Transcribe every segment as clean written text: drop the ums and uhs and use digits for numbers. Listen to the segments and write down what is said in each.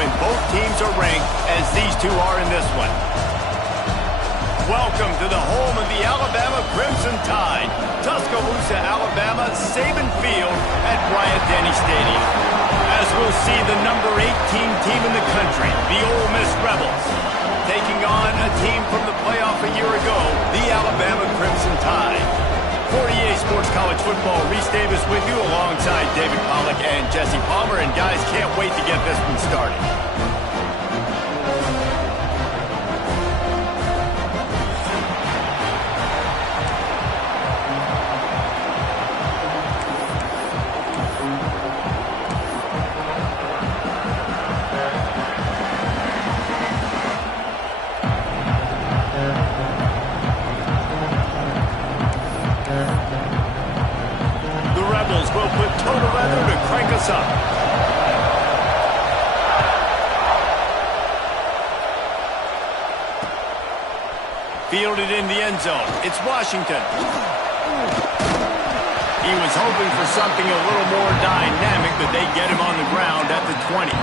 when both teams are ranked as these two are in this one. Welcome to the home of the Alabama Crimson Tide, Tuscaloosa, Alabama, Saban Field at Bryant-Denny Stadium. As we'll see the number 18 team in the country, the Ole Miss Rebels, taking on a team from the playoff a year ago, the Alabama Crimson Tide. For EA Sports College Football, Reese Davis with you alongside David Pollack and Jesse Palmer. And guys, can't wait to get this one started. Will put total leather to crank us up. Fielded in the end zone. It's Washington. He was hoping for something a little more dynamic, but they get him on the ground at the 20.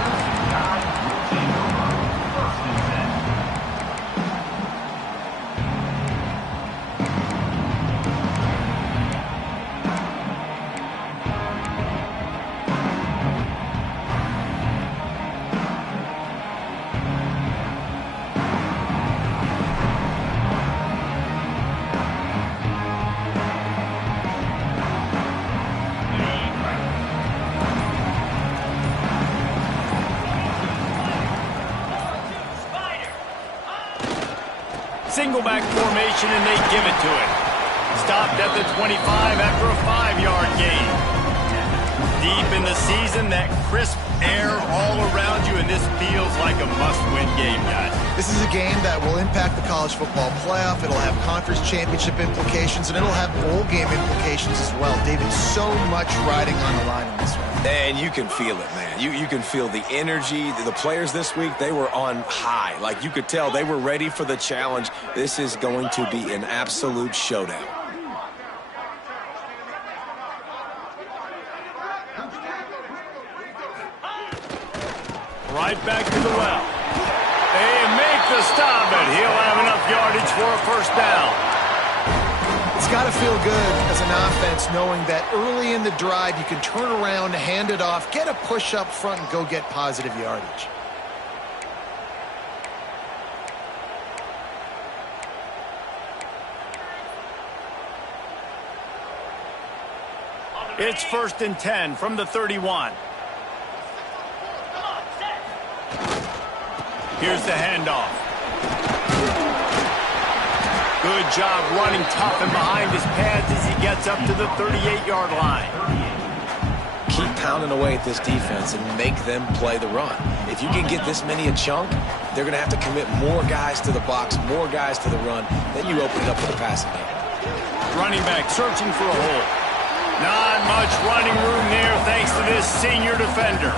Single back formation, and they give it to him. Stopped at the 25 after a 5-yard gain. Deep in the season, that crisp air all around you, and this feels like a must-win game, guys. This is a game that will impact the college football playoff. It'll have conference championship implications, and it'll have bowl game implications as well. David, so much riding on the line in this one. And you can feel it, man. You can feel the energy. The players this week, they were on high. Like, you could tell they were ready for the challenge. This is going to be an absolute showdown. Right back to the well. They make the stop, and he'll have enough yardage for a first down. It's got to feel good as an offense knowing that early in the drive you can turn around, hand it off, get a push up front, and go get positive yardage. It's 1st and 10 from the 31. Here's the handoff. Good job running tough and behind his pads as he gets up to the 38-yard line. Keep pounding away at this defense and make them play the run. If you can get this many a chunk, they're going to have to commit more guys to the box, more guys to the run. Then you open it up for the passing game. Running back searching for a hole. Not much running room there thanks to this senior defender.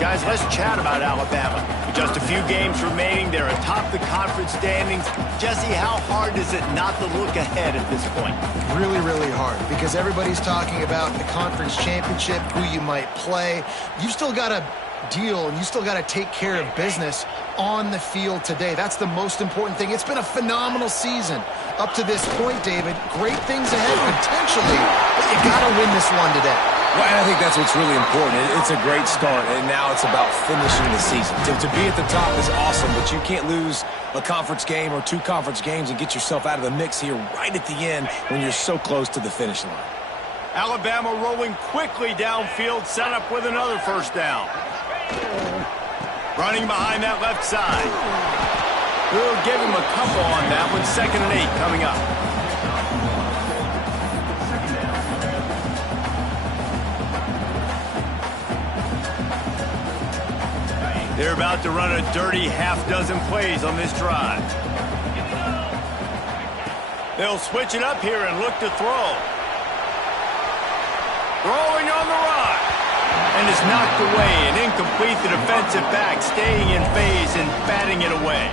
Guys, let's chat about Alabama. With just a few games remaining, they're atop the conference standings. Jesse, how hard is it not to look ahead at this point? Really, really hard, because everybody's talking about the conference championship, who you might play. You've still got to deal, and you still got to take care of business on the field today. That's the most important thing. It's been a phenomenal season up to this point, David. Great things ahead, potentially, but you got to win this one today. Well, and I think that's what's really important. It's a great start, and now it's about finishing the season. To be at the top is awesome, but you can't lose a conference game or 2 conference games and get yourself out of the mix here right at the end when you're so close to the finish line. Alabama rolling quickly downfield, set up with another first down. Running behind that left side. We'll give him a couple on that one. 2nd and 8 coming up. They're about to run a dirty half-dozen plays on this drive. They'll switch it up here and look to throw. Throwing on the run. And is knocked away and incomplete. The defensive back staying in phase and batting it away.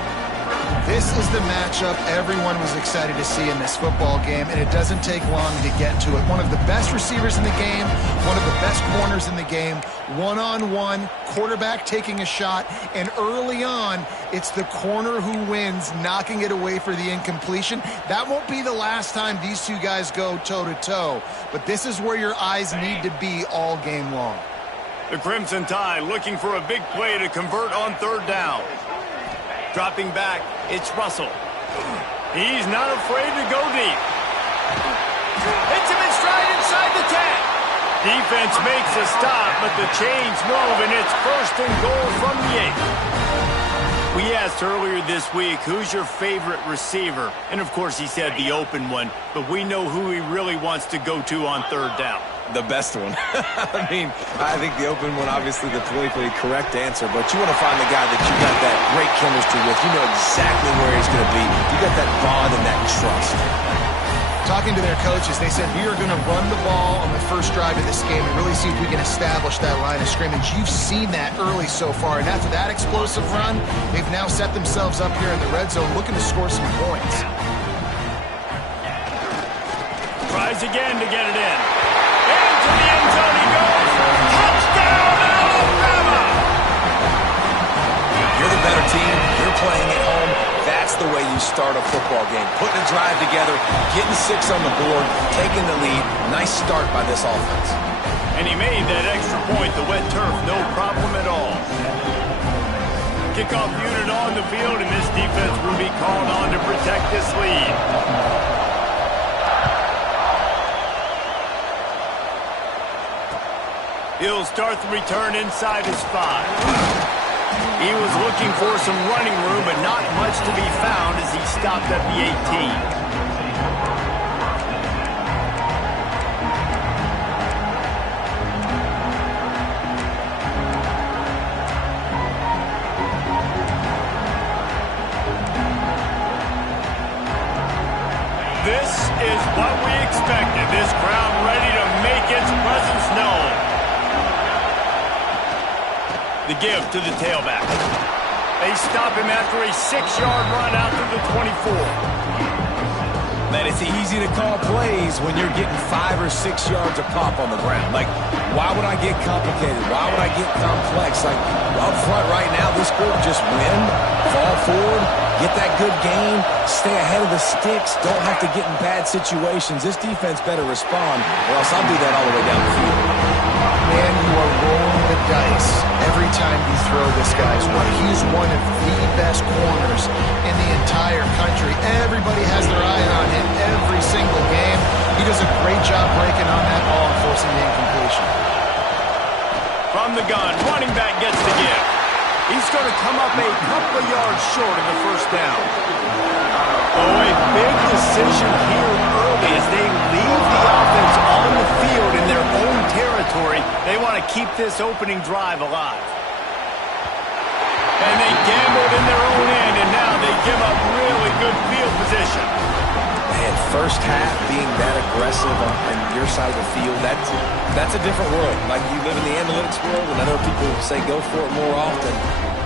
This is the matchup everyone was excited to see in this football game, and it doesn't take long to get to it. One of the best receivers in the game, one of the best corners in the game, one-on-one, quarterback taking a shot, and early on, it's the corner who wins, knocking it away for the incompletion. That won't be the last time these two guys go toe-to-toe, but this is where your eyes need to be all game long. The Crimson Tide looking for a big play to convert on third down. Dropping back, it's Russell. He's not afraid to go deep. Hits him in stride inside the 10. Defense makes a stop, but the chains move, and it's first and goal from the 8. We asked earlier this week, who's your favorite receiver? And, of course, he said the open one, but we know who he really wants to go to on third down. The best one. I mean, I think the open one, obviously the politically correct answer, but you want to find the guy that you got that great chemistry with. You know exactly where he's going to be. You got that bond and that trust. Talking to their coaches, they said, we are going to run the ball on the first drive of this game and really see if we can establish that line of scrimmage. You've seen that early so far, and after that explosive run, they've now set themselves up here in the red zone looking to score some points. Tries again to get it in. Into the end zone he goes. Touchdown, Alabama! You're the better team. You're playing at home. That's the way you start a football game. Putting a drive together, getting 6 on the board, taking the lead. Nice start by this offense. And he made that extra point, the wet turf, no problem at all. Kickoff unit on the field, and this defense will be called on to protect this lead. He'll start the return inside his 5. He was looking for some running room, but not much to be found as he stopped at the 18. This is what we expected. This crowd ready to make its presence known. The give to the tailback. They stop him after a 6-yard run out to the 24. Man, it's easy to call plays when you're getting 5 or 6 yards a pop on the ground. Like, why would I get complicated? Why would I get complex? Like, up front right now, this group just win, fall forward, get that good gain, stay ahead of the sticks, don't have to get in bad situations. This defense better respond, or else I'll do that all the way down the field. Man, you are rolling the dice every time you throw this guy's way. He's one of the best corners in the entire country. Everybody has their eye on him every single game. He does a great job breaking on that ball and forcing the incompletion. From the gun, running back gets the give. He's going to come up a couple of yards short of the first down. Oh, a big decision here early as they leave the offense on the field in their own territory. They want to keep this opening drive alive. And they gambled in their own end, and now they give up really good field position. Man, first half being that aggressive on your side of the field, that's a different world. Like, you live in the analytics world, and I know people say go for it more often.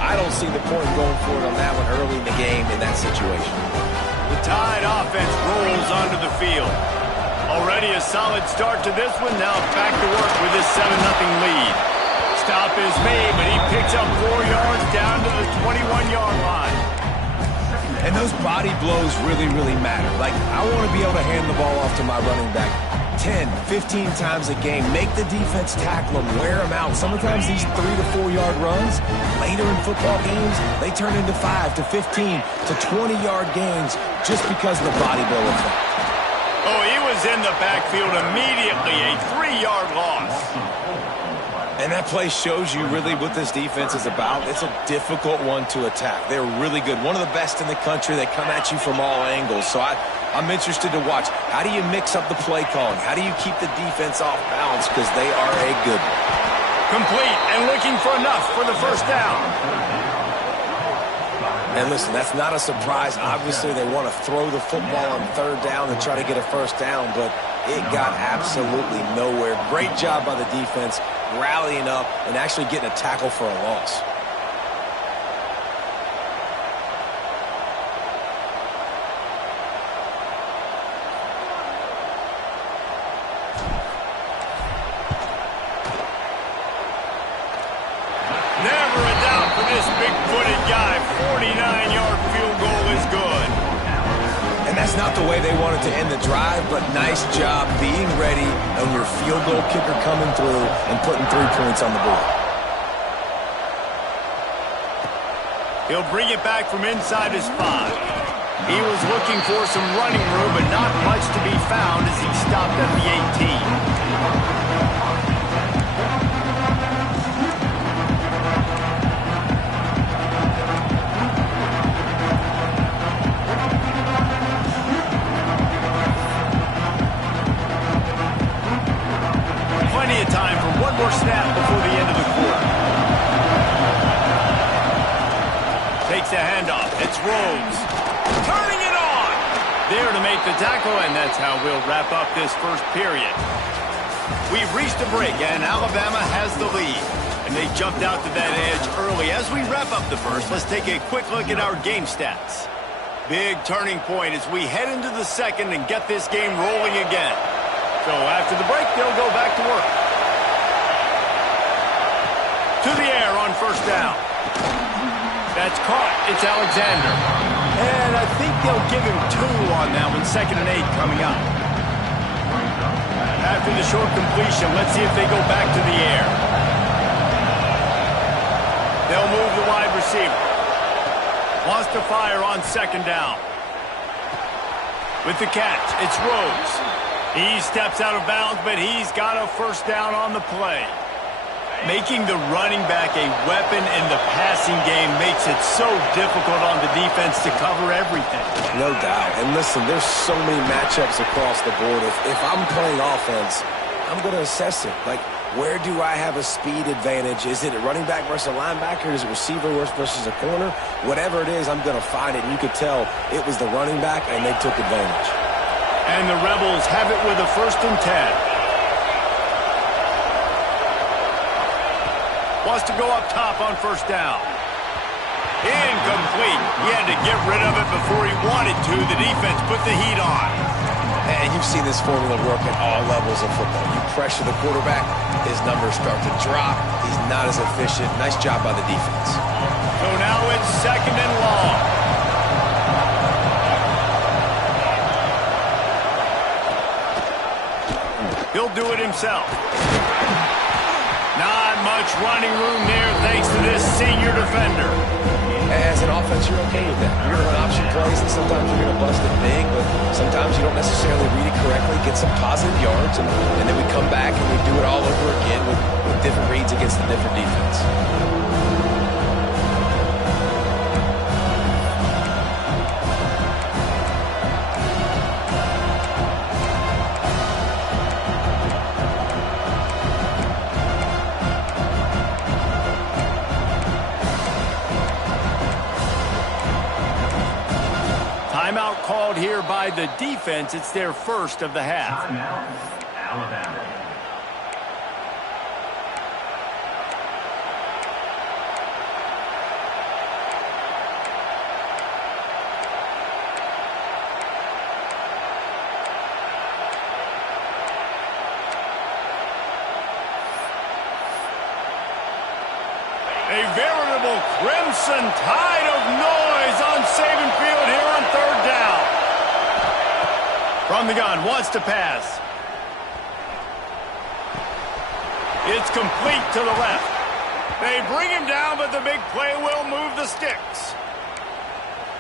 I don't see the point of going for it on that one early in the game in that situation. The Tide offense rolls onto the field. Already a solid start to this one. Now back to work with his 7-0 lead. Stop is made, but he picks up 4 yards down to the 21-yard line. And those body blows really, really matter. Like, I want to be able to hand the ball off to my running back 10, 15 times a game. Make the defense tackle them, wear them out. Sometimes these 3 to 4 yard runs, later in football games, they turn into 5 to 15 to 20-yard gains just because of the body blow effect. Oh, he was in the backfield immediately, a 3-yard loss. And that play shows you really what this defense is about. It's a difficult one to attack. They're really good. One of the best in the country. They come at you from all angles. So I'm interested to watch. How do you mix up the play calling? How do you keep the defense off balance? Because they are a good one. Complete and looking for enough for the first down. And listen, that's not a surprise. Obviously, they want to throw the football on third down and try to get a first down, but it got absolutely nowhere. Great job by the defense, rallying up and actually getting a tackle for a loss. for this big-footed guy. 49-yard field goal is good. And that's not the way they wanted to end the drive, but nice job being ready on your field goal kicker coming through and putting 3 points on the board. He'll bring it back from inside his 5. He was looking for some running room, but not much to be found as he stopped at the 18. Plenty of time for one more snap before the end of the quarter. Takes a handoff. It's Rhodes. Turning it on. There to make the tackle, and that's how we'll wrap up this first period. We've reached a break, and Alabama has the lead. And they jumped out to that edge early. As we wrap up the first, let's take a quick look at our game stats. Big turning point as we head into the second and get this game rolling again. So after the break, they'll go back to work. To the air on first down. That's caught. It's Alexander. And I think they'll give him 2 on that one. 2nd and 8 coming up. After the short completion, let's see if they go back to the air. They'll move the wide receiver. Wants to fire on 2nd down. With the catch, it's Rhodes. He steps out of bounds, but he's got a first down on the play. Making the running back a weapon in the passing game makes it so difficult on the defense to cover everything. No doubt. And listen, there's so many matchups across the board. If I'm playing offense, I'm going to assess it. Like, where do I have a speed advantage? Is it a running back versus a linebacker? Is it receiver versus a corner? Whatever it is, I'm going to find it. And you could tell it was the running back, and they took advantage. And the Rebels have it with a 1st and 10. Wants to go up top on first down. Incomplete. He had to get rid of it before he wanted to. The defense put the heat on. And you've seen this formula work at all levels of football. You pressure the quarterback, his numbers start to drop. He's not as efficient. Nice job by the defense. So now it's 2nd and long. He'll do it himself. Not much running room there thanks to this senior defender. As an offense, you're okay with that. You're going to run option plays, and sometimes you're going to bust it big, but sometimes you don't necessarily read it correctly, get some positive yards, and then we come back and we do it all over again with different reads against the different defense. Timeout called here by the defense. It's their first of the half. Timeout, Alabama. A veritable crimson tide of noise on Saban Field here on 3rd down. From the gun, wants to pass. It's complete to the left. They bring him down, but the big play will move the sticks.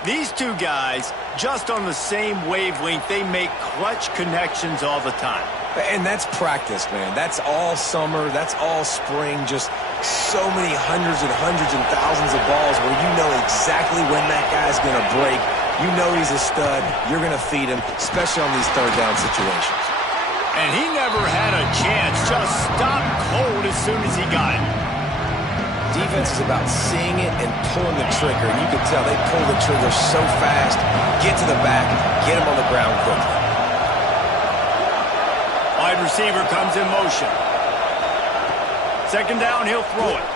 These two guys, just on the same wavelength, they make clutch connections all the time. And that's practice, man. That's all summer. That's all spring. Just so many hundreds and thousands of balls where you know exactly when that guy's going to break. You know he's a stud. You're going to feed him, especially on these 3rd down situations. And he never had a chance. Just stopped cold as soon as he got it. Defense is about seeing it and pulling the trigger. And you can tell they pull the trigger so fast, get to the back, get him on the ground quickly. Wide receiver comes in motion. 2nd down, he'll throw it.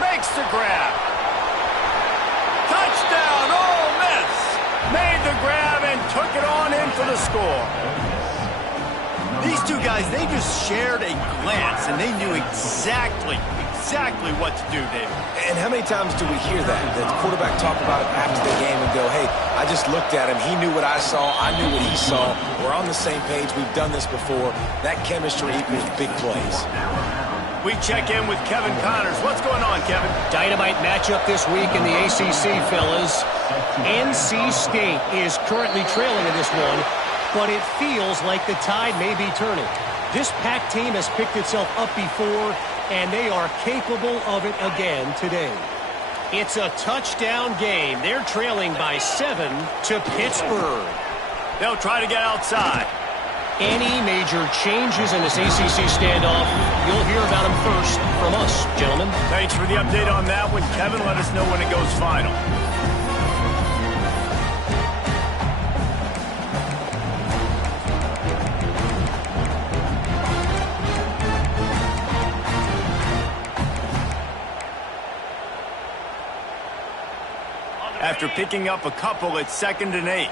Makes the grab. Touchdown, Ole Miss. Made the grab and took it on in for the score. These two guys, they just shared a glance, and they knew exactly what to do, David. And how many times do we hear that? The quarterback talk about it after the game and go, hey, I just looked at him. He knew what I saw. I knew what he saw. We're on the same page. We've done this before. That chemistry equals big plays. We check in with Kevin Connors. What's going on, Kevin? Dynamite matchup this week in the ACC, fellas. NC State is currently trailing in this one, but it feels like the tide may be turning. This Pac team has picked itself up before, and they are capable of it again today. It's a touchdown game. They're trailing by 7 to Pittsburgh. They'll try to get outside. Any major changes in this ACC standoff, you'll hear about them first from us, gentlemen. Thanks for the update on that one, Kevin. Let us know when it goes final. After picking up a couple, it's 2nd and 8.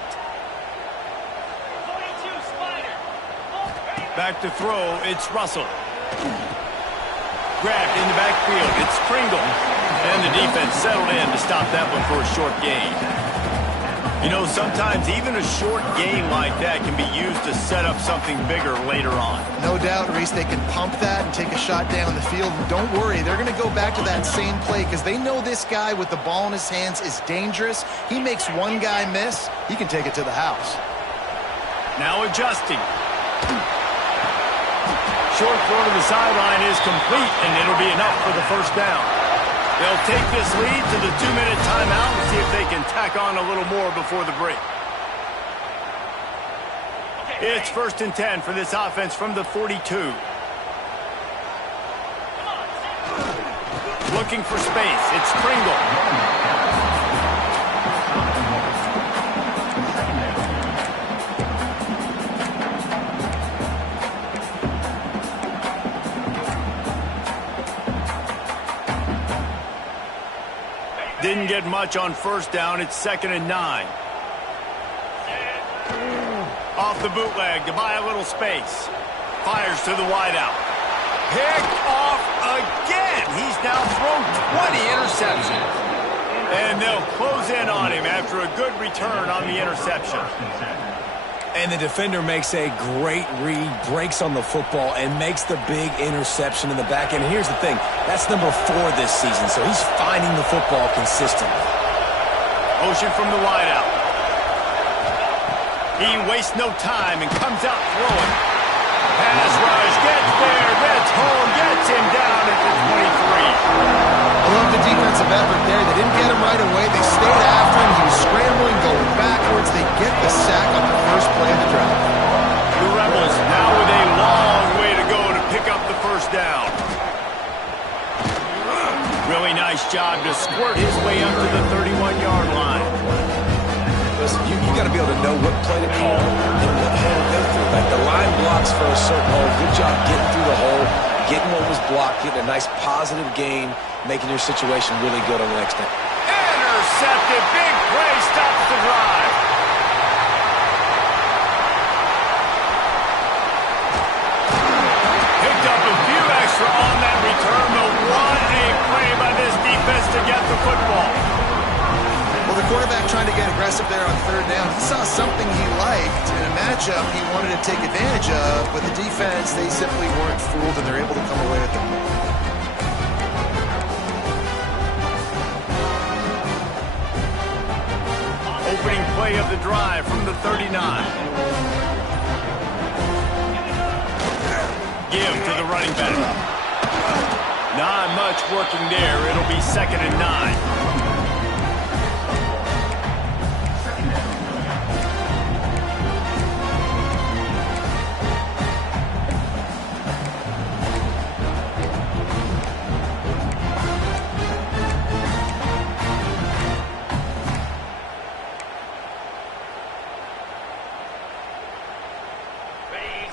Back to throw, it's Russell. Grabbed in the backfield, it's Pringle. And the defense settled in to stop that one for a short gain. You know, sometimes even a short gain like that can be used to set up something bigger later on. No doubt, Reese, they can pump that and take a shot down the field. And don't worry, they're going to go back to that same play because they know this guy with the ball in his hands is dangerous. He makes one guy miss, he can take it to the house. Now adjusting. Short throw to the sideline is complete, and it'll be enough for the first down. They'll take this lead to the 2-minute timeout and see if they can tack on a little more before the break. It's 1st and 10 for this offense from the 42. Looking for space. It's Pringle. Didn't get much on first down. It's 2nd and 9. Off the bootleg to buy a little space. Fires to the wideout. Picked off again. He's now thrown 20 interceptions. And they'll close in on him after a good return on the interception. And the defender makes a great read, breaks on the football, and makes the big interception in the back end. And here's the thing, that's number 4 this season, so he's finding the football consistently. Motion from the wideout. He wastes no time and comes out throwing. Pass rush, gets there, gets home, gets him down at the 23. I love the defensive effort there. They didn't get him right away. They stayed after him. He was scrambling, going backwards. They get the sack on the first play of the drive. The Rebels now with a long way to go to pick up the first down. Really nice job to squirt his way up to the 31-yard line. Listen, you got to be able to know what play to call and what hole to go through. Like the line blocks for a certain hole. Good job getting through the hole, getting what was blocked, getting a nice positive gain, making your situation really good on the next day. Intercepted. Big play. Stops the drive. Picked up a few extra on that return, but what a play by this defense to get the football. Well, the quarterback trying to get aggressive there on 3rd down. He saw something he liked in a matchup he wanted to take advantage of, but the defense, they simply weren't fooled, and they're able to come away with the ball. Opening play of the drive from the 39. Give to the running back. Not much working there. It'll be 2nd and 9.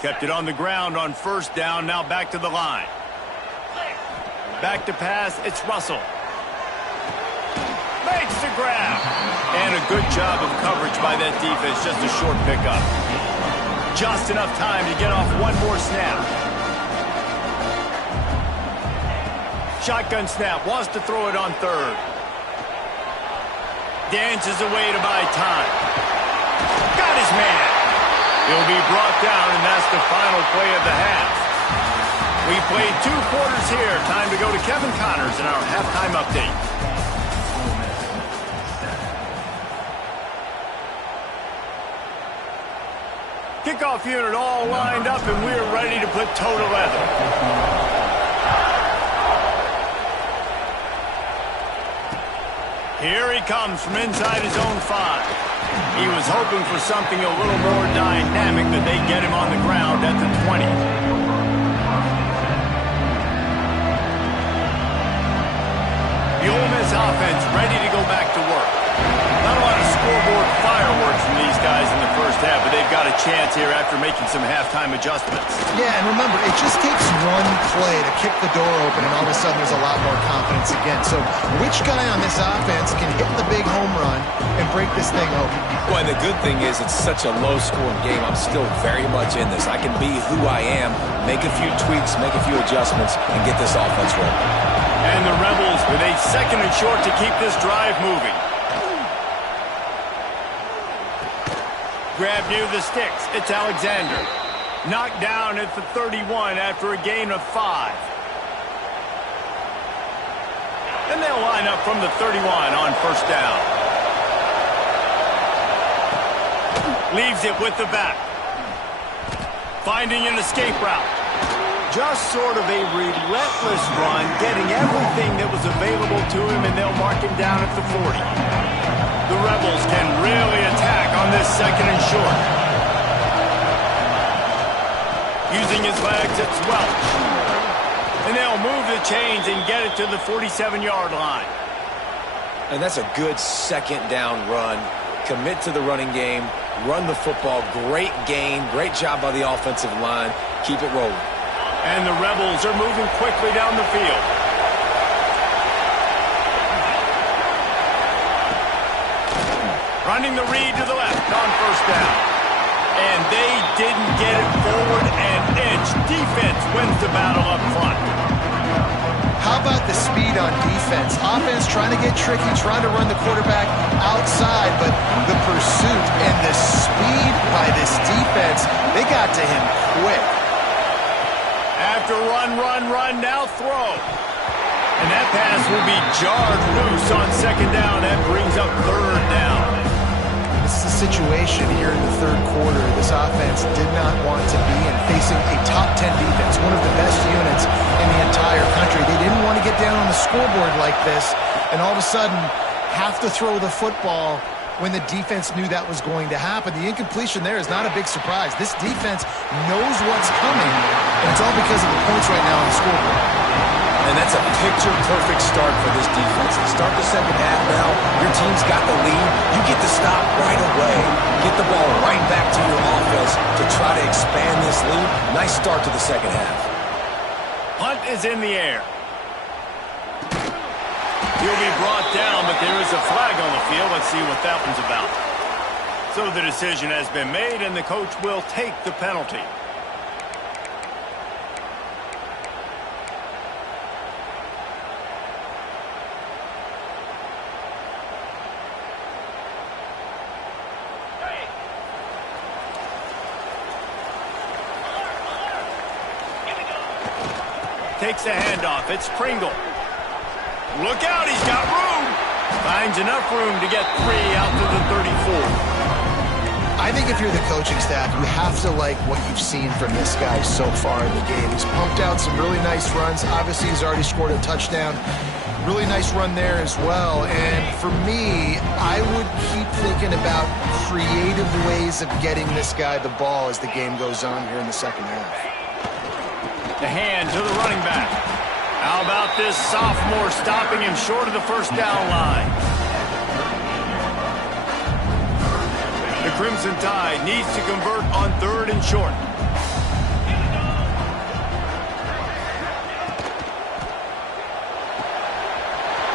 Kept it on the ground on first down. Now back to the line. Back to pass. It's Russell. Makes the grab. And a good job of coverage by that defense. Just a short pickup. Just enough time to get off one more snap. Shotgun snap, wants to throw it on third. Dances away to buy time. Got his man. He'll be brought down, and that's the final play of the half. We played 2 quarters here. Time to go to Kevin Connors in our halftime update. Kickoff unit all lined up, and we're ready to put toe to leather. Here he comes from inside his own 5. He was hoping for something a little more dynamic, but they get him on the ground at the 20. The Ole Miss offense ready to go back to work. Not a lot of scoreboard fireworks from these guys in the first half, but they've got a chance here after making some halftime adjustments. Yeah, and remember, it just takes one play to kick the door open, and all of a sudden there's a lot more confidence again. So which guy on this offense can hit the big home run and break this thing open? Well, and the good thing is it's such a low-scoring game. I'm still very much in this. I can be who I am, make a few tweaks, make a few adjustments, and get this offense rolling. And the Rebels with a 2nd and short to keep this drive moving. Grab near the sticks. It's Alexander. Knocked down at the 31 after a gain of 5. And they'll line up from the 31 on first down. Leaves it with the back. Finding an escape route. Just sort of a relentless run, getting everything that was available to him, and they'll mark him down at the 40. The Rebels can really attack on this 2nd and short. Using his legs, it's Welch. And they'll move the chains and get it to the 47-yard line. And that's a good 2nd down run. Commit to the running game, run the football, great gain, great job by the offensive line. Keep it rolling. And the Rebels are moving quickly down the field. Running the read to the left on first down. And they didn't get it forward an inch. Defense wins the battle up front. How about the speed on defense? Offense trying to get tricky, trying to run the quarterback outside, but the pursuit and the speed by this defense, they got to him quick. After run, now throw. And that pass will be jarred loose on 2nd down. That brings up 3rd down. This is a situation here in the 3rd quarter this offense did not want to be in, facing a top 10 defense, one of the best units in the entire country. They didn't want to get down on the scoreboard like this, and all of a sudden have to throw the football when the defense knew that was going to happen. The incompletion there is not a big surprise. This defense knows what's coming, and it's all because of the points right now on the scoreboard. And that's a picture-perfect start for this defense. To start the 2nd half now, your team's got the lead. You get to stop right away. Get the ball right back to your offense to try to expand this lead. Nice start to the 2nd half. Punt is in the air. He'll be brought down, but there is a flag on the field. Let's see what that one's about. So the decision has been made, and the coach will take the penalty. Takes a handoff. It's Pringle. Look out, he's got room. Finds enough room to get 3 out to the 34. I think if you're the coaching staff, you have to like what you've seen from this guy so far in the game. He's pumped out some really nice runs. Obviously, he's already scored a touchdown. Really nice run there as well. And for me, I would keep thinking about creative ways of getting this guy the ball as the game goes on here in the 2nd half. The hand to the running back. How about this sophomore stopping him short of the first down line? The Crimson Tide needs to convert on 3rd and short.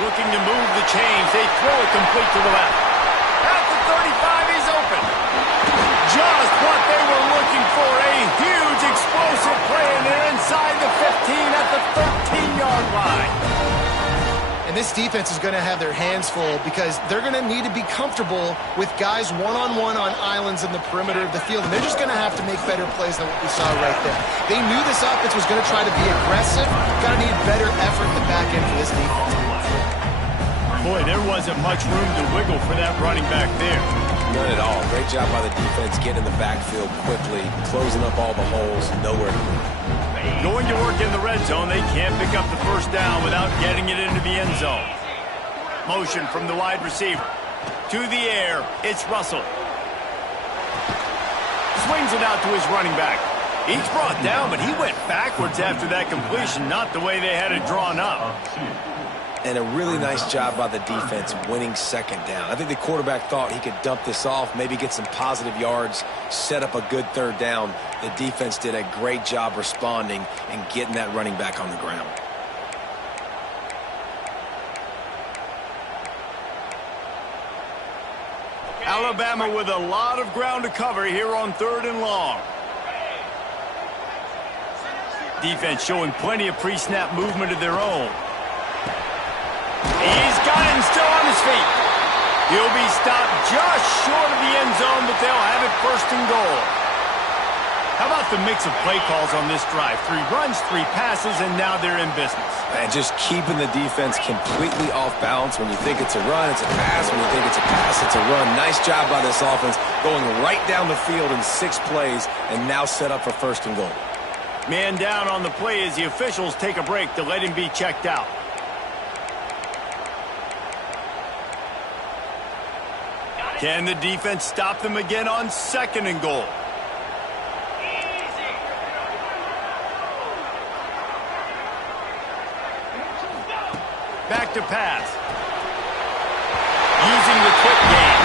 Looking to move the chains. They throw it complete to the left. At the 35, he's open. Just what they were looking for. at the 13-yard line. And this defense is going to have their hands full because they're going to need to be comfortable with guys one-on-one on islands in the perimeter of the field. And they're just going to have to make better plays than what we saw right there. They knew this offense was going to try to be aggressive. Got to need better effort in the back end for this defense. Boy, there wasn't much room to wiggle for that running back there. None at all. Great job by the defense getting in the backfield quickly, closing up all the holes, nowhere to move. Going to work in the red zone, they can't pick up the first down without getting it into the end zone. Motion from the wide receiver. To the air, it's Russell. Swings it out to his running back. He's brought down, but he went backwards after that completion, not the way they had it drawn up. And a really nice job by the defense winning second down. I think the quarterback thought he could dump this off, maybe get some positive yards, set up a good third down. The defense did a great job responding and getting that running back on the ground. Alabama with a lot of ground to cover here on 3rd and long. Defense showing plenty of pre-snap movement of their own. He's got it and still on his feet. He'll be stopped just short of the end zone, but they'll have it 1st and goal. How about the mix of play calls on this drive? 3 runs, 3 passes, and now they're in business. And just keeping the defense completely off balance. When you think it's a run, it's a pass. When you think it's a pass, it's a run. Nice job by this offense going right down the field in 6 plays and now set up for 1st and goal. Man down on the play as the officials take a break to let him be checked out. Can the defense stop them again on 2nd and goal? Back to pass. Using the quick game.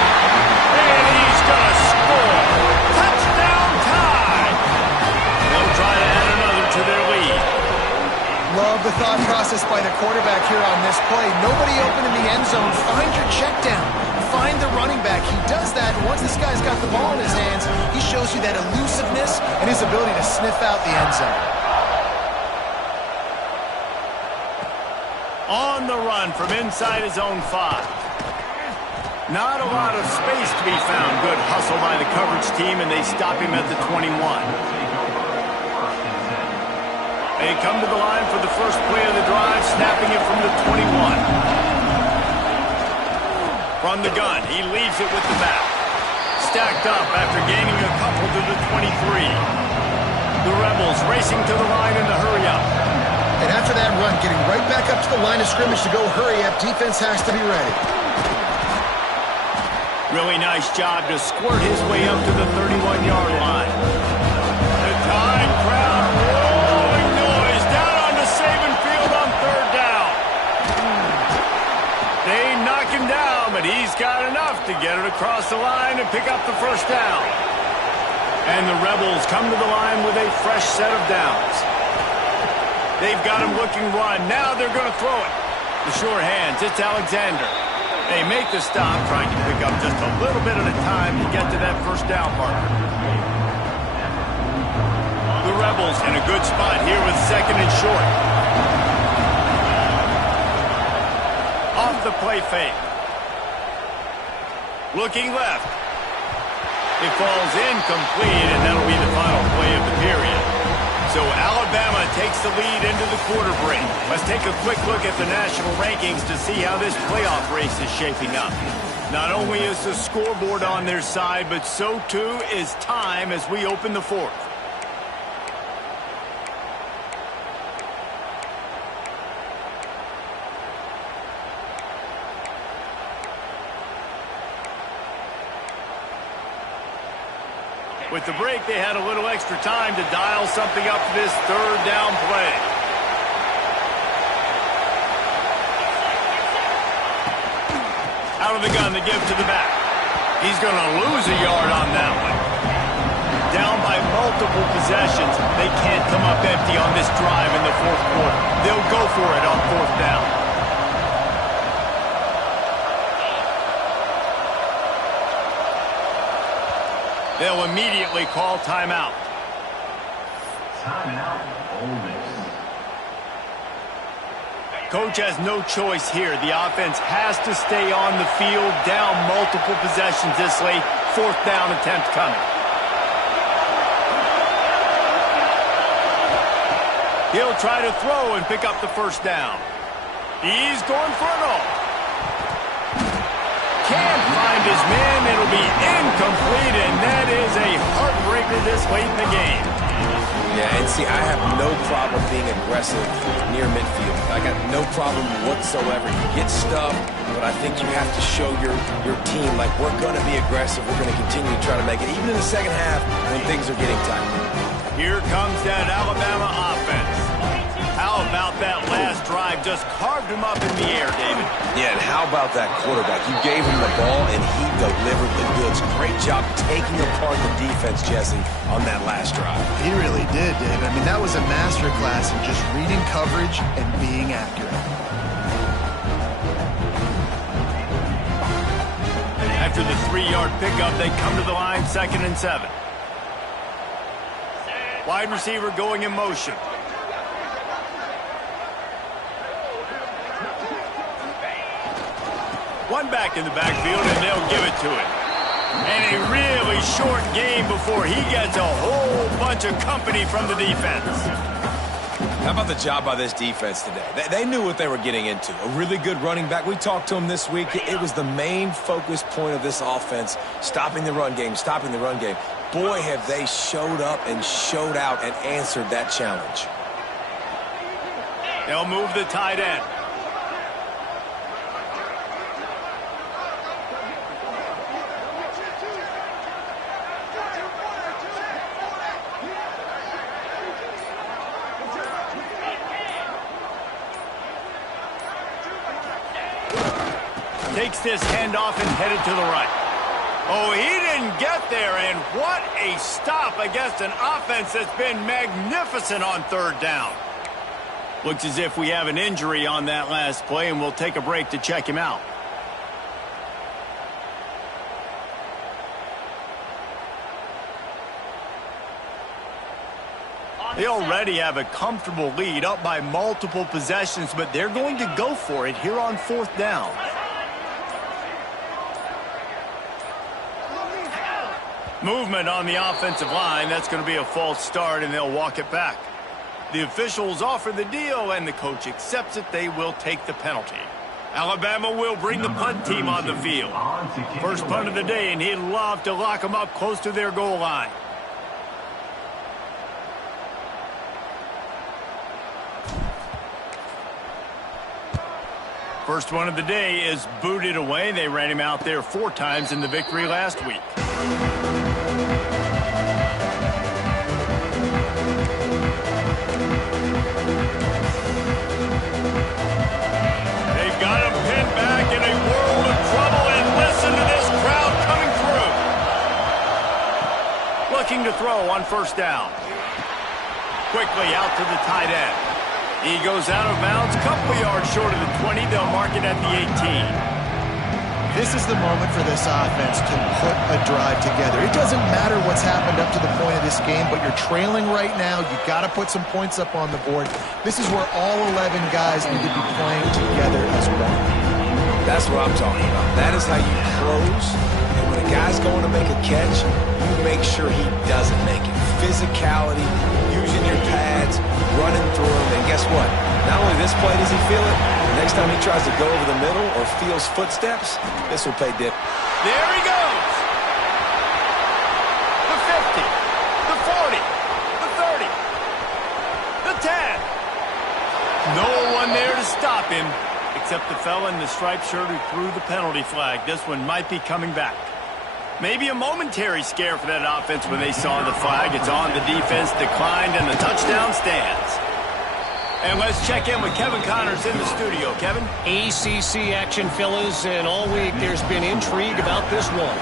And he's going to score. Touchdown tie. They'll try to add another to their lead. Love the thought process by the quarterback here on this play. Nobody open in the end zone. Find your check down. Find the running back. He does that, and once this guy's got the ball in his hands, he shows you that elusiveness and his ability to sniff out the end zone. On the run from inside his own 5. Not a lot of space to be found. Good hustle by the coverage team, and they stop him at the 21. They come to the line for the first play of the drive, snapping it from the 21. From the gun, he leaves it with the back. Stacked up after gaining a couple to the 23. The Rebels racing to the line in the hurry-up. And after that run, getting right back up to the line of scrimmage to go hurry-up, defense has to be ready. Really nice job to squirt his way up to the 31-yard line. The Tide crowd rolling noise down on the Saban field on 3rd down. They knock him down, but he's got enough to get it across the line and pick up the 1st down. And the Rebels come to the line with a fresh set of downs. They've got him looking run. Now they're going to throw it. The sure hands, it's Alexander. They make the stop, trying to pick up just a little bit at a time to get to that 1st down marker. The Rebels in a good spot here with 2nd and short. Off the play fake. Looking left. It falls incomplete, and that'll be the final play of the period. So Alabama takes the lead into the quarter break. Let's take a quick look at the national rankings to see how this playoff race is shaping up. Not only is the scoreboard on their side, but so too is time as we open the 4th. With the break, they had a little extra time to dial something up for this 3rd down play. Out of the gun, the give to the back. He's going to lose a yard on that one. Down by multiple possessions. They can't come up empty on this drive in the 4th quarter. They'll go for it on 4th down. They'll immediately call timeout. Timeout, Ole Miss. Coach has no choice here. The offense has to stay on the field, down multiple possessions this late. 4th down attempt coming. He'll try to throw and pick up the 1st down. He's going for it all. Can't find his man. It'll be incomplete, and that is a heartbreaker this late in the game. Yeah, and see, I have no problem being aggressive near midfield. I got no problem whatsoever. You get stuffed, but I think you have to show your team, like, we're going to be aggressive. We're going to continue to try to make it, even in the second half when things are getting tight. Here comes that Alabama offense. How about that last drive? Just carved him up in the air, David. Yeah, and how about that quarterback? You gave him the ball, and he delivered the goods. Great job taking apart the defense, Jesse, on that last drive. He really did, David. I mean, that was a masterclass in just reading coverage and being accurate. After the 3-yard pickup, they come to the line, 2nd and 7. Wide receiver going in motion. One back in the backfield, and they'll give it to him. And a really short game before he gets a whole bunch of company from the defense. How about the job by this defense today? They knew what they were getting into. A really good running back. We talked to him this week. It was the main focus point of this offense, stopping the run game, stopping the run game. Boy, have they showed up and showed out and answered that challenge. They'll move the tight end. Takes this handoff and headed to the right. Oh, he didn't get there, and what a stop against an offense that's been magnificent on 3rd down. Looks as if we have an injury on that last play, and we'll take a break to check him out. They already have a comfortable lead, up by multiple possessions, but they're going to go for it here on 4th down. Movement on the offensive line. That's going to be a false start, and they'll walk it back. The officials offer the deal, and the coach accepts it. They will take the penalty. Alabama will bring the punt team on the field. First punt of the day, and he'd love to lock them up close to their goal line. First one of the day is booted away. They ran him out there 4 times in the victory last week. They've got him pinned back in a world of trouble, and listen to this crowd coming through. Looking to throw on 1st down. Quickly out to the tight end. He goes out of bounds, a couple of yards short of the 20. They'll mark it at the 18. This is the moment for this offense to put a drive together. It doesn't matter what's happened up to the point of this game, but you're trailing right now. You've got to put some points up on the board. This is where all 11 guys need to be playing together as one. That's what I'm talking about. That is how you close. And when a guy's going to make a catch, you make sure he doesn't make it. Physicality, using your pads, running through him, and guess what? Not only this play does he feel it, next time he tries to go over the middle or feels footsteps, this will pay dip. There he goes. The 50, the 40, the 30, the 10. No one there to stop him except the fella in the striped shirt who threw the penalty flag. This one might be coming back. Maybe a momentary scare for that offense when they saw the flag. It's on, the defense declined, and the touchdown stands. And let's check in with Kevin Connors in the studio. Kevin? ACC action, fellas, and all week there's been intrigue about this one.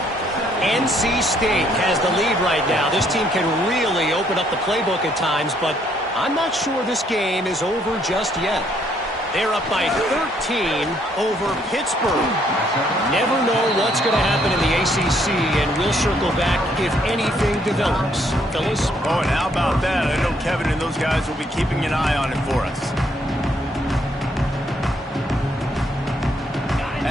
NC State has the lead right now. This team can really open up the playbook at times, but I'm not sure this game is over just yet. They're up by 13 over Pittsburgh. Never know what's going to happen in the ACC, and we'll circle back if anything develops. Fellas? Oh, and how about that? I know Kevin and those guys will be keeping an eye on it for us.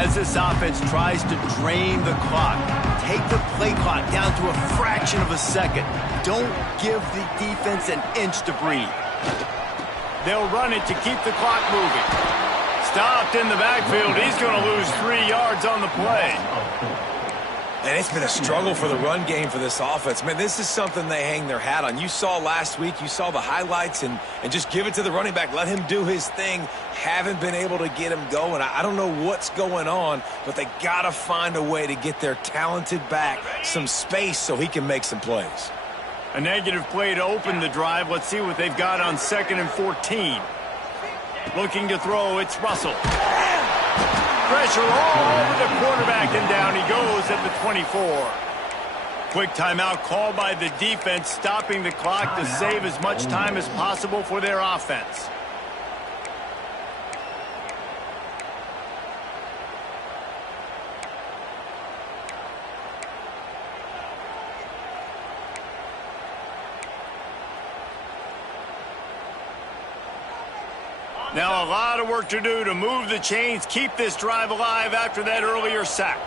as this offense tries to drain the clock. Take the play clock down to a fraction of a second. Don't give the defense an inch to breathe. They'll run it to keep the clock moving. Stopped in the backfield. He's going to lose 3 yards on the play. And it's been a struggle for the run game for this offense. Man, this is something they hang their hat on. You saw last week, you saw the highlights, and just give it to the running back. Let him do his thing. Haven't been able to get him going. I don't know what's going on, but they got to find a way to get their talented back some space so he can make some plays. A negative play to open the drive. Let's see what they've got on 2nd and 14. Looking to throw, it's Russell. Pressure all over the quarterback, and down he goes at the 24. Quick timeout called by the defense, stopping the clock to save as much time as possible for their offense. Now a lot of work to do to move the chains, keep this drive alive after that earlier sack.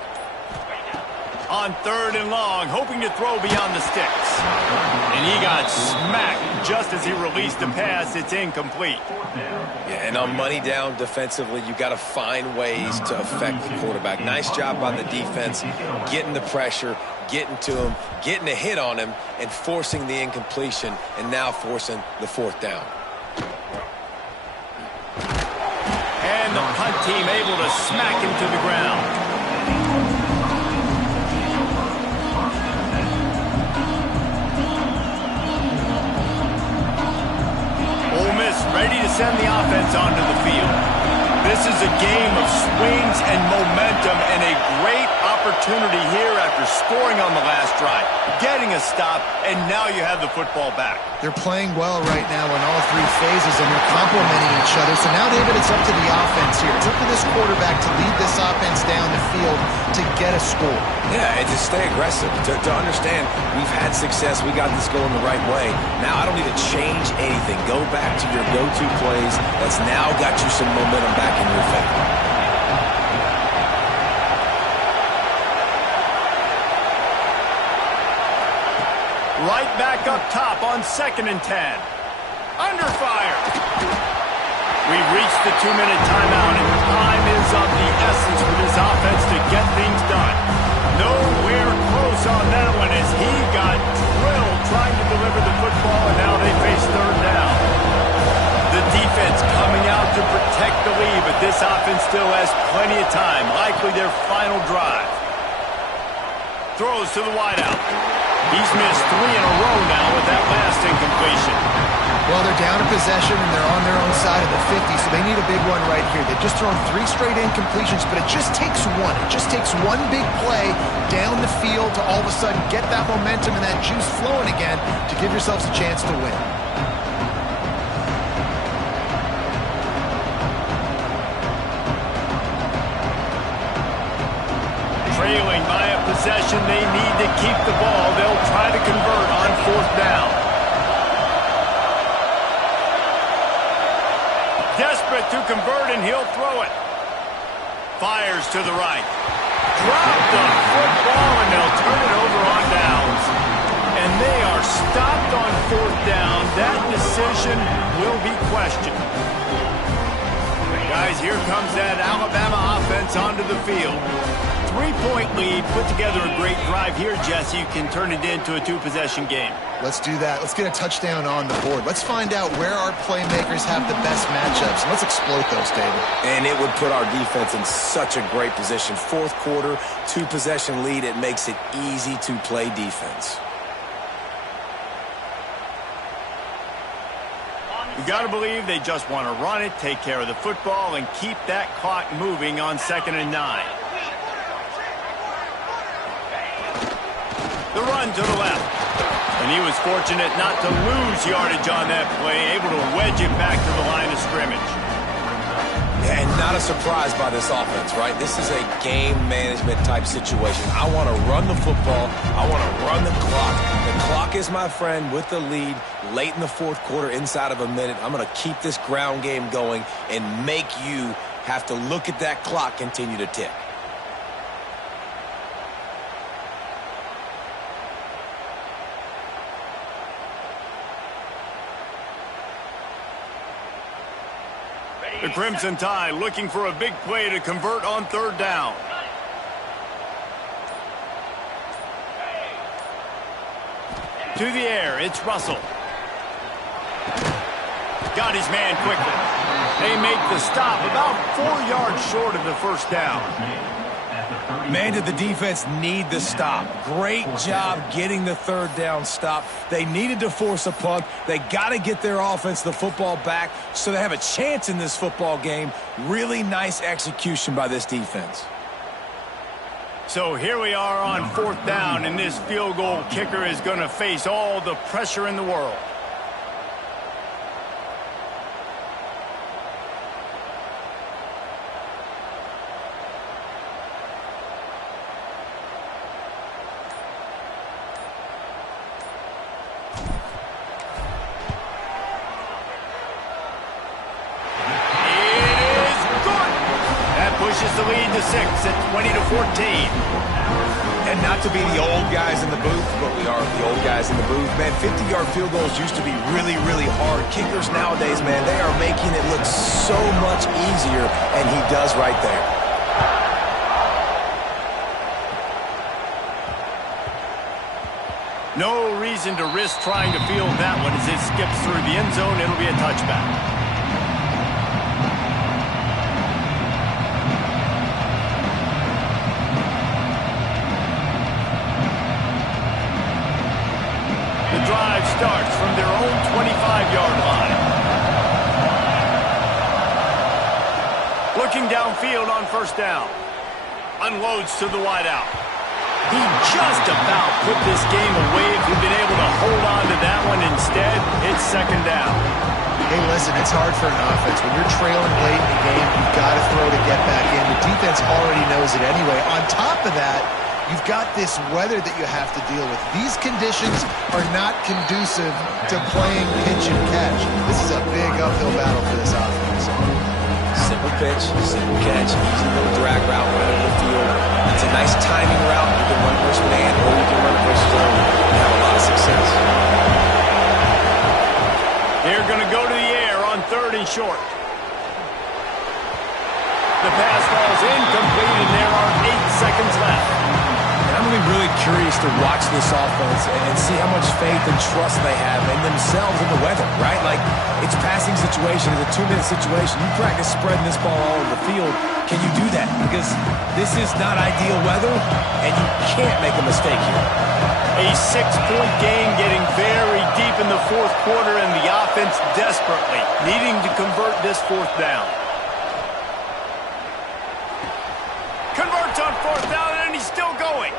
On 3rd and long, hoping to throw beyond the sticks. And he got smacked just as he released the pass. It's incomplete. Yeah, and on money down defensively, you got to find ways to affect the quarterback. Nice job by the defense, getting the pressure, getting to him, getting a hit on him, and forcing the incompletion, and now forcing the 4th down. And the punt team able to smack him to the ground. Ole Miss ready to send the offense onto the field. This is a game of swings and momentum and a great opportunity here after scoring on the last drive, getting a stop, and now you have the football back. They're playing well right now in all 3 phases, and they're complementing each other. So now, David, it's up to the offense here. It's up to this quarterback to lead this offense down the field to get a score. Yeah, and to stay aggressive, to understand we've had success, we got this going the right way. Now I don't need to change anything. Go back to your go-to plays. That's now got you some momentum back in your favor. Right back up top on 2nd and 10. Under fire. We've reached the 2-minute timeout, and time is of the essence for this offense to get things done. Nowhere close on that one as he got drilled trying to deliver the football, and now they face 3rd down. The defense coming out to protect the lead, but this offense still has plenty of time, likely their final drive. Throws to the wideout. He's missed 3 in a row now with that last incompletion. Well, they're down in possession, and they're on their own side of the 50, so they need a big one right here. They've just thrown 3 straight incompletions, but it just takes one. It just takes one big play down the field to all of a sudden get that momentum and that juice flowing again to give yourselves a chance to win. Trailing by a possession, they need to keep the ball. They'll try to convert on 4th down. Desperate to convert, and he'll throw it. Fires to the right. Drop the football, and they'll turn it over on downs. And they are stopped on 4th down. That decision will be questioned. Guys, here comes that Alabama offense onto the field. 3-point lead, put together a great drive here, Jesse. You can turn it into a 2-possession game. Let's do that. Let's get a touchdown on the board. Let's find out where our playmakers have the best matchups, and let's exploit those, David. And it would put our defense in such a great position. 4th quarter, 2-possession lead. It makes it easy to play defense. You got to believe they just want to run it, take care of the football, and keep that clock moving on 2nd and 9. The run to the left. And he was fortunate not to lose yardage on that play, able to wedge it back to the line of scrimmage. Yeah, and not a surprise by this offense, right? This is a game management type situation. I want to run the football. I want to run the clock. The clock is my friend with the lead late in the 4th quarter, inside of a minute. I'm going to keep this ground game going and make you have to look at that clock continue to tick. Crimson Tide looking for a big play to convert on third down. To the air, it's Russell. Got his man quickly. They make the stop about 4 yards short of the first down. Man, did the defense need the stop. Great job getting the third down stop. They needed to force a punt. They got to get their offense the football back so they have a chance in this football game. Really nice execution by this defense. So here we are on fourth down, and this field goal kicker is going to face all the pressure in the world. Pushes the lead to 6 at 20-14. And not to be the old guys in the booth, but we are the old guys in the booth. Man, 50-yard field goals used to be really, really hard. Kickers nowadays, man, they are making it look so much easier, and he does right there. No reason to risk trying to field that one as it skips through the end zone. It'll be a touchback. Drive starts from their own 25-yard line. Looking downfield on first down. Unloads to the wideout. He just about put this game away if he'd been able to hold on to that one. Instead, it's second down. Hey, listen, it's hard for an offense. When you're trailing late in the game, you've got to throw to get back in. The defense already knows it anyway. On top of that, you've got this weather that you have to deal with. These conditions are not conducive to playing pitch and catch. This is a big uphill battle for this offense. Simple pitch, simple catch, easy little drag route right over the field. It's a nice timing route. You can run versus man or you can run versus zone and have a lot of success. They're going to go to the air on third and short. The pass falls incomplete, and there are 8 seconds left. I'm going to be really curious to watch this offense and see how much faith and trust they have in themselves and the weather, right? Like, it's passing situation. It's a 2-minute situation. You practice spreading this ball all over the field. Can you do that? Because this is not ideal weather, and you can't make a mistake here. A 6-point game getting very deep in the fourth quarter, and the offense desperately needing to convert this fourth down. Converts on fourth down, and he's still going.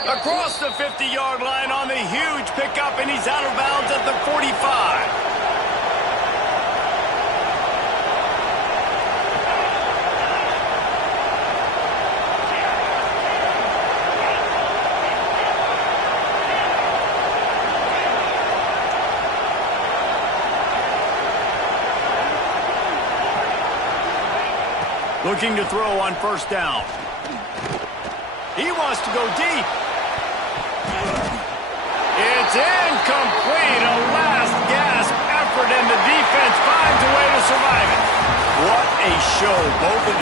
Across the 50-yard line on the huge pickup, and he's out of bounds at the 45. Looking to throw on first down. He wants to go deep. It's incomplete. A last gasp effort, and the defense finds a way to survive it. What a show both of